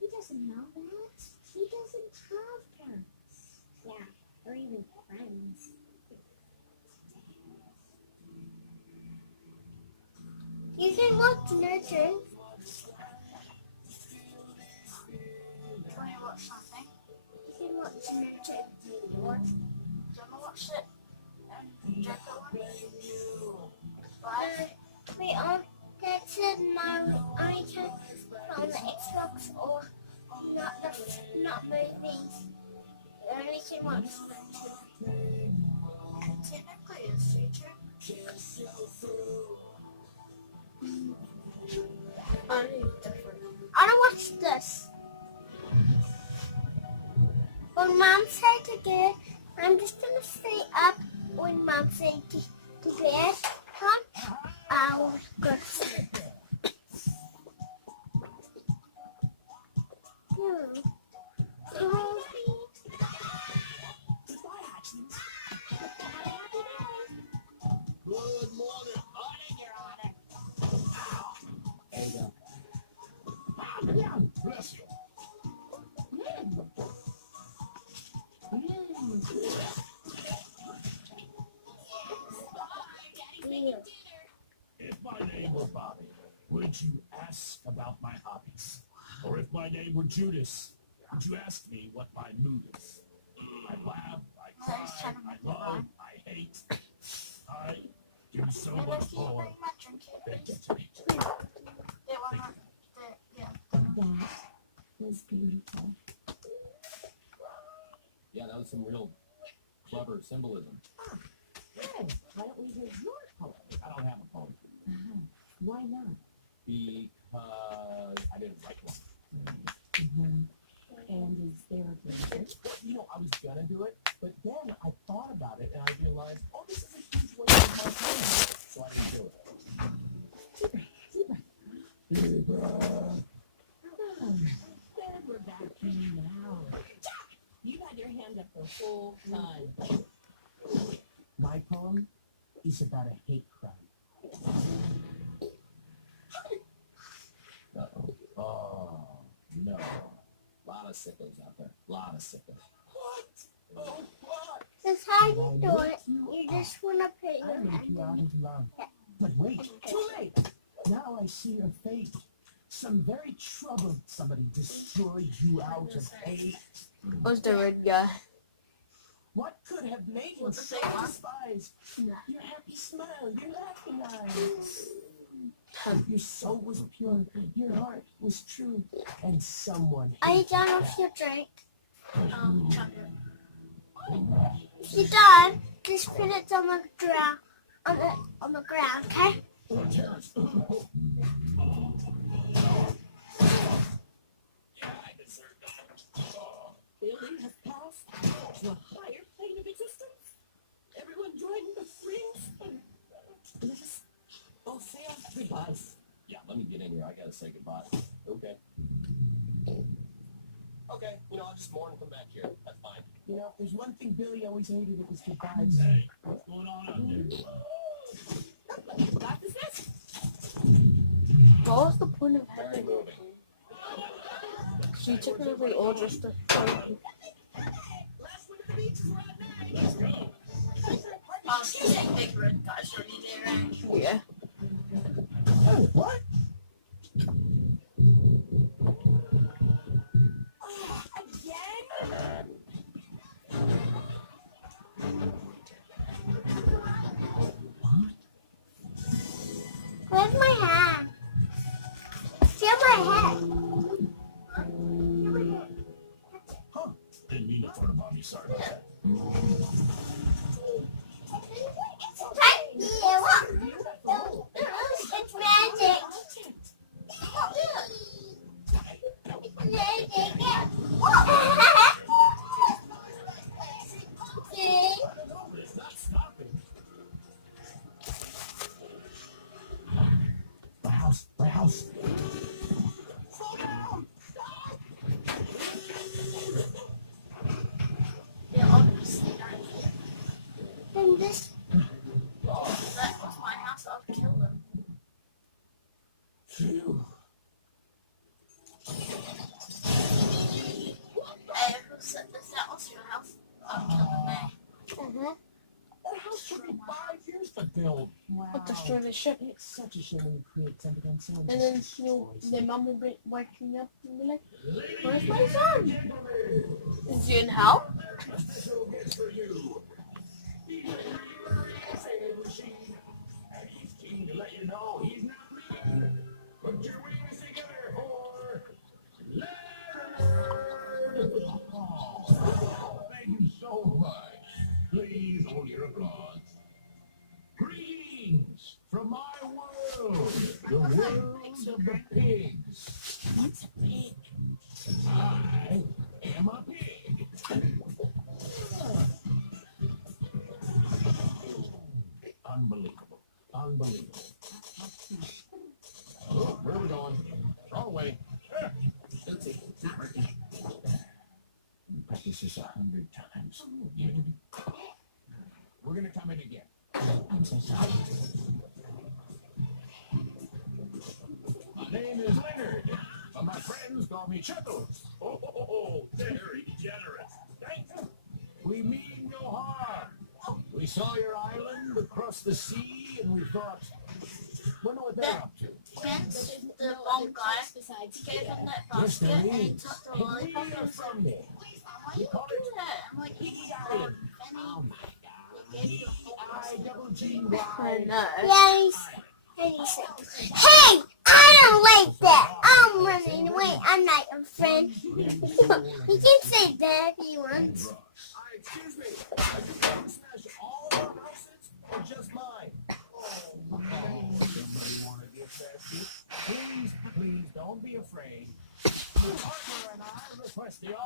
He doesn't know that. He doesn't have parents. Yeah, or even friends. You can watch Nurture. When you watch something, You can watch Nurture. what? Gemma watched it, and Draco watched it. Wait, that's it. I can on the Xbox or not movies. You only can watch Nurture. Technically, it's future. I don't watch this. When Mom said to get, I'm just gonna stay up. When Mom said to bed, come, I'll go to sleep. Good morning, Your Honor. There you go. Yeah, bless you. If my name were Bobby, would you ask about my hobbies? Or if my name were Judas, would you ask me what my mood is? I laugh, I cry, I love, I hate. I do so And much if you more bring my drink than here, get to eat. they want yeah. That was beautiful. Yeah, that was some real clever symbolism. Good. Why don't we hear your poem? I don't have a poem Why not? because I didn't write one. And is there a reason? You know, I was gonna do it, but then I thought about it and I realized, oh, this is a huge waste of my time. So I didn't do it. We're back to you now. You had your hand up the whole time. My poem is about a hate crime. Uh-oh. Oh, no. A lot of sickos out there. A lot of sickos. What? That's how you do it. You just want to put I your make hand you out in. into love. But wait, too late. Now I see your fate. Some very troubled somebody destroyed you out of hate. What's the red guy? What could have made you What's so the thing? despised? Your happy smile, your laughing eyes. Your soul was pure, your heart was true, and someone Are you done with your drink? Chocolate. If you're done, just put it on the ground. On the ground, okay? Billy has passed to a higher plane of existence. Everyone join the rings. Let us all say our goodbyes. Yeah, let me get in here. I gotta say goodbye. Okay. Okay, I'll just mourn and come back here. That's fine. If there's one thing Billy always hated, it was goodbyes. Hey, what's going on out there? What is this? What was the point of Very having moving. she technically all just a Let's go. Oh, she's a big red guys already there, right? yeah. Oh, what? Where's my hand? Feel my head. Huh. Didn't mean to throw the Bobby. Sorry about that. It's tiny. What? It's magic. See? It's not stopping. My house, my house. Yeah, obviously not. Then this. If that was my house, I'd kill them. Phew. Hey, if that was your house, I'd kill them there. That house took me 5 years to build. Wow. What destroy the ship? It's such a shame when you create something and someone And then just the mom will be waking up and be like, "Where's my son? Is he in hell?" Special gift for you. Singing machine. And he's keen to let you know he's not me. Put your wings together for Leonard. Oh, thank you so much. Please hold your applause. Greetings from my world, the world of the pigs. What's a pig? I am a pig. Unbelievable. Unbelievable. Oh, where are we going? Wrong way. That's it. It's not working. Practice this 100 times. We're going to come in again. I'm so sorry. My name is Leonard, but my friends call me Chuckles. Oh, very generous. Thank you. We mean no harm. We saw your island across the sea, and we thought, wonder what they're up to. Vince, the one guy, he gave him that Yes, basket there and he is. took the And lollipop we are and said, from there. why you do that? I'm like, Piggy oh, Island. Benny, he gave you a whole basket. I I-double-G-Y. know. Yeah, hey, I don't like that. I'm running away. I'm not your friend. You can say that if you want. Excuse me. Are you going to smash all of our houses or just mine? Somebody want to get that? Please, please don't be afraid. The partner and I request the